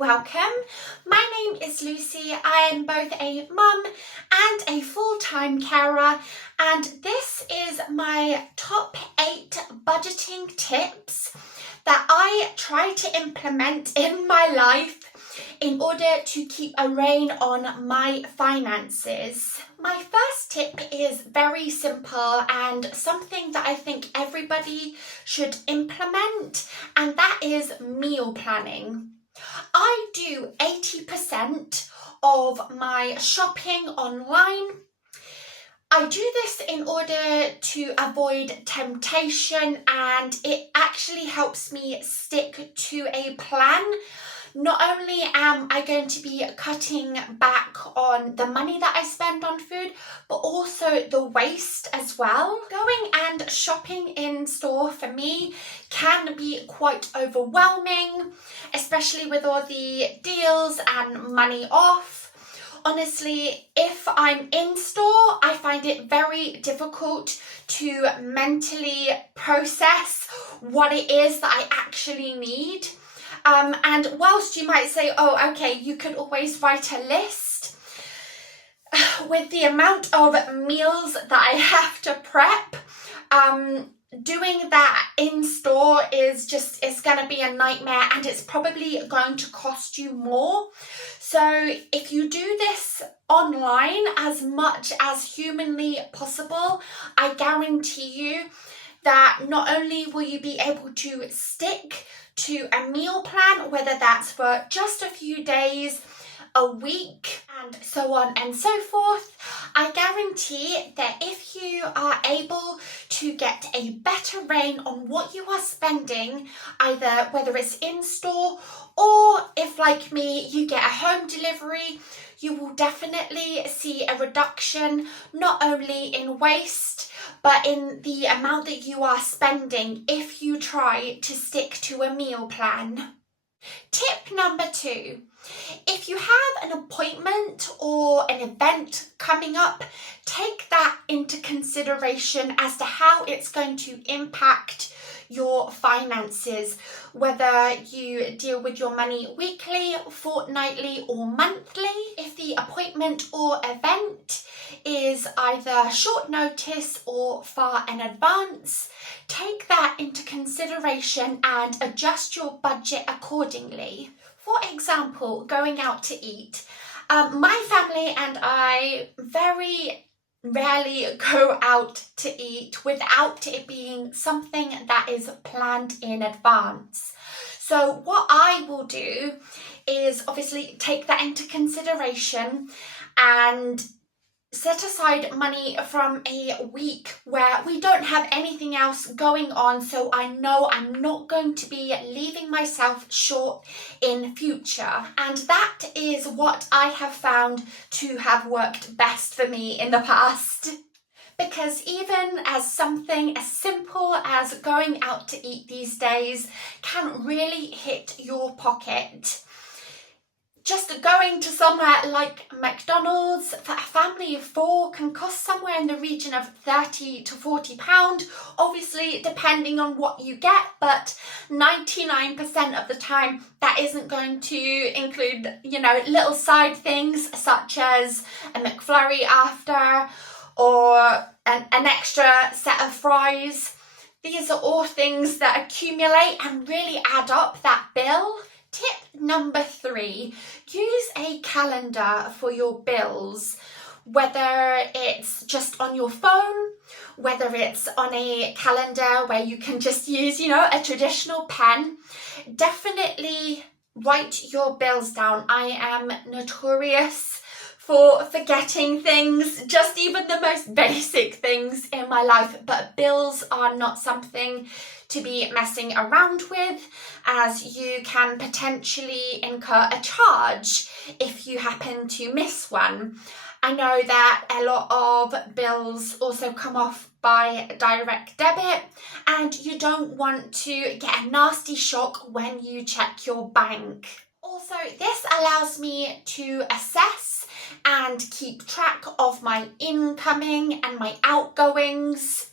welcome. My name is Lucy. I am both a mum and a full-time carer, and this is my top 8 budgeting tips that I try to implement in my life in order to keep a rein on my finances. My first tip is very simple and something that I think everybody should implement, and that is meal planning. I do 80% of my shopping online. I do this in order to avoid temptation, and it actually helps me stick to a plan. Not only am I going to be cutting back on the money that I spend on food, but also the waste as well. Going and shopping in store for me can be quite overwhelming, especially with all the deals and money off. Honestly, if I'm in store, I find it very difficult to mentally process what it is that I actually need. And whilst you might say, oh, okay, you could always write a list, with the amount of meals that I have to prep, doing that in store is going to be a nightmare, and it's probably going to cost you more. So if you do this online as much as humanly possible, I guarantee you that not only will you be able to stick to a meal plan, whether that's for just a few days, a week, and so on and so forth, I guarantee that if you are able to get a better rein on what you are spending, either whether it's in store or if, like me, you get a home delivery, you will definitely see a reduction not only in waste, but in the amount that you are spending if you try to stick to a meal plan. Tip number 2. If you have an appointment or an event coming up, take that into consideration as to how it's going to impact your finances, whether you deal with your money weekly, fortnightly, or monthly. If the appointment or event is either short notice or far in advance, take that into consideration and adjust your budget accordingly. For example, going out to eat. My family and I very rarely go out to eat without it being something that is planned in advance. So what I will do is obviously take that into consideration and set aside money from a week where we don't have anything else going on, so I know I'm not going to be leaving myself short in future. And that is what I have found to have worked best for me in the past. Because even as something as simple as going out to eat these days can really hit your pocket. Just going to somewhere like McDonald's for a family of 4 can cost somewhere in the region of £30 to £40, obviously depending on what you get, but 99% of the time that isn't going to include, little side things such as a McFlurry after or an extra set of fries. These are all things that accumulate and really add up that bill. Tip number 3, use a calendar for your bills, whether it's just on your phone, whether it's on a calendar where you can just use, a traditional pen. Definitely write your bills down. I am notorious for forgetting things, just even the most basic things in my life, but bills are not something to be messing around with, as you can potentially incur a charge if you happen to miss one. I know that a lot of bills also come off by direct debit, and you don't want to get a nasty shock when you check your bank. Also, this allows me to assess and keep track of my incoming and my outgoings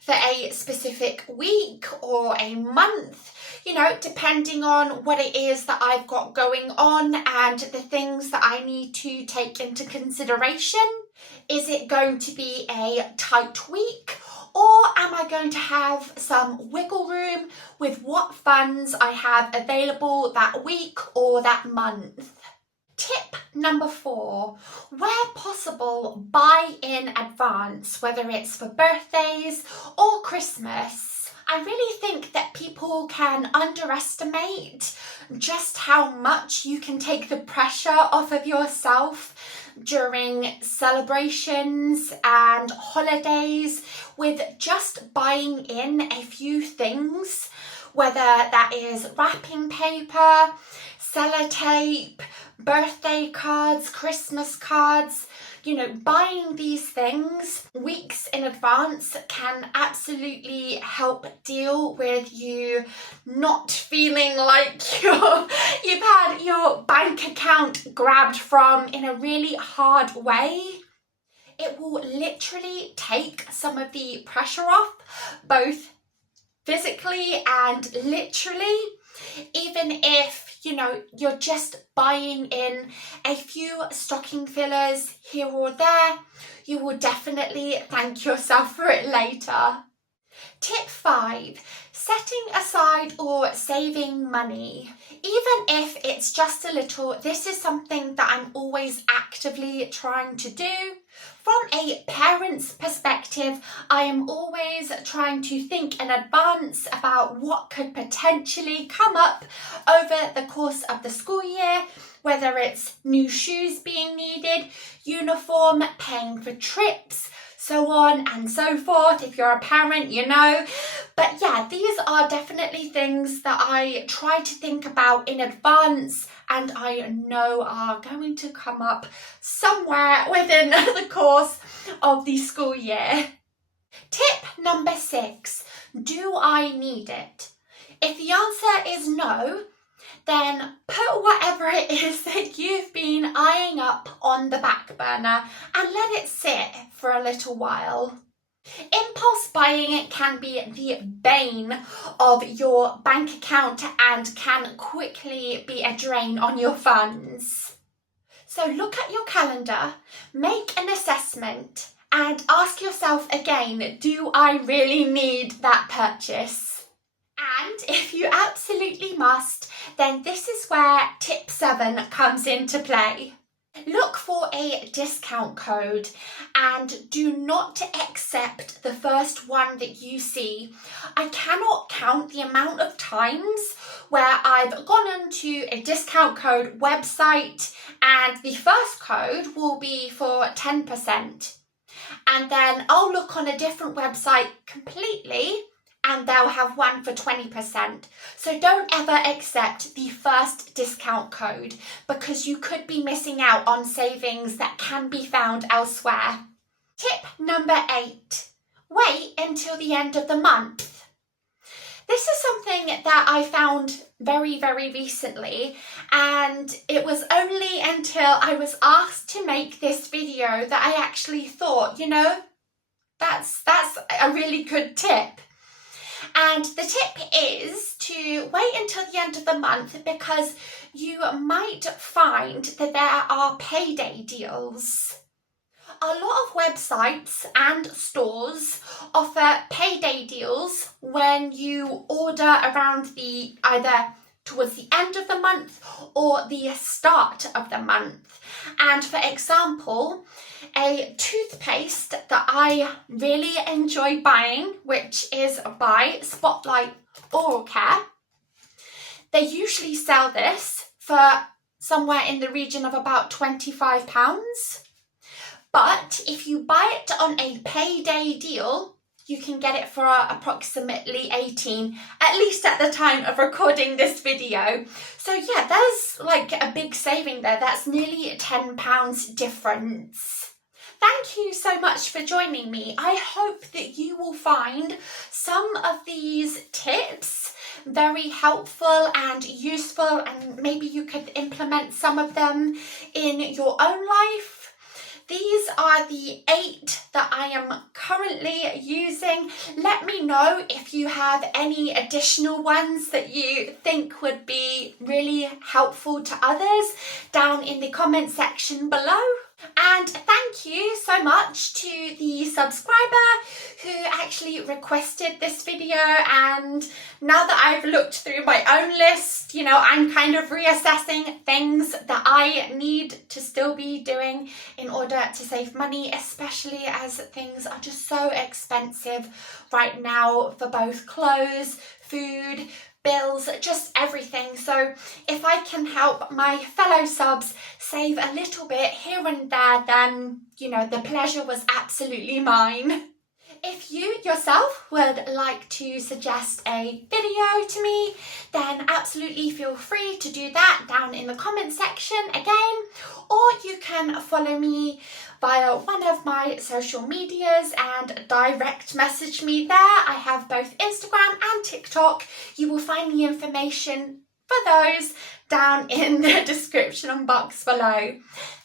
for a specific week or a month, depending on what it is that I've got going on and the things that I need to take into consideration. Is it going to be a tight week, or am I going to have some wiggle room with what funds I have available that week or that month? Tip number 4, where possible, buy in advance, whether it's for birthdays or Christmas. I really think that people can underestimate just how much you can take the pressure off of yourself during celebrations and holidays with just buying in a few things, whether that is wrapping paper, sellotape, birthday cards, Christmas cards. Buying these things weeks in advance can absolutely help deal with you not feeling like you've had your bank account grabbed from in a really hard way. It will literally take some of the pressure off, both physically and literally, even if you're just buying in a few stocking fillers here or there. You will definitely thank yourself for it later. Tip 5, setting aside or saving money. Even if it's just a little, this is something that I'm always actively trying to do. From a parent's perspective, I am always trying to think in advance about what could potentially come up over the course of the school year, whether it's new shoes being needed, uniform, paying for trips, so on and so forth. If you're a parent, But yeah, these are definitely things that I try to think about in advance, and I know are going to come up somewhere within the course of the school year. Tip number 6, do I need it? If the answer is no, then put whatever it is that you've been eyeing up on the back burner and let it sit for a little while. Impulse buying can be the bane of your bank account and can quickly be a drain on your funds. So look at your calendar, make an assessment, and ask yourself again, do I really need that purchase? And if you absolutely must, then this is where tip 7 comes into play. Look for a discount code and do not accept the first one that you see. I cannot count the amount of times where I've gone onto a discount code website and the first code will be for 10%. And then I'll look on a different website completely and they'll have one for 20%. So don't ever accept the first discount code because you could be missing out on savings that can be found elsewhere. Tip number 8, wait until the end of the month. This is something that I found very, very recently, and it was only until I was asked to make this video that I actually thought, that's a really good tip. And the tip is to wait until the end of the month because you might find that there are payday deals. A lot of websites and stores offer payday deals when you order around either towards the end of the month or the start of the month. And for example, a toothpaste that I really enjoy buying, which is by Spotlight Oral Care. They usually sell this for somewhere in the region of about £25. But if you buy it on a payday deal, you can get it for approximately 18, at least at the time of recording this video. So yeah, there's like a big saving there. That's nearly £10 difference. Thank you so much for joining me. I hope that you will find some of these tips very helpful and useful, and maybe you could implement some of them in your own life. These are the 8 that I am currently using. Let me know if you have any additional ones that you think would be really helpful to others down in the comment section below. And thank you so much to the subscriber who actually requested this video, and now that I've looked through my own list, you know, I'm kind of reassessing things that I need to still be doing in order to save money, especially as things are just so expensive right now for both clothes, food, bills, just everything. So if I can help my fellow subs save a little bit here and there, then, you know, the pleasure was absolutely mine. If you yourself would like to suggest a video to me, then absolutely feel free to do that down in the comment section again, or you can follow me via one of my social medias and direct message me there. I have both Instagram and TikTok. You will find the information for those down in the description box below.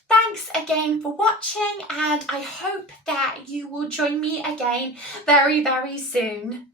Thanks again for watching, and I hope that you will join me again very, very soon.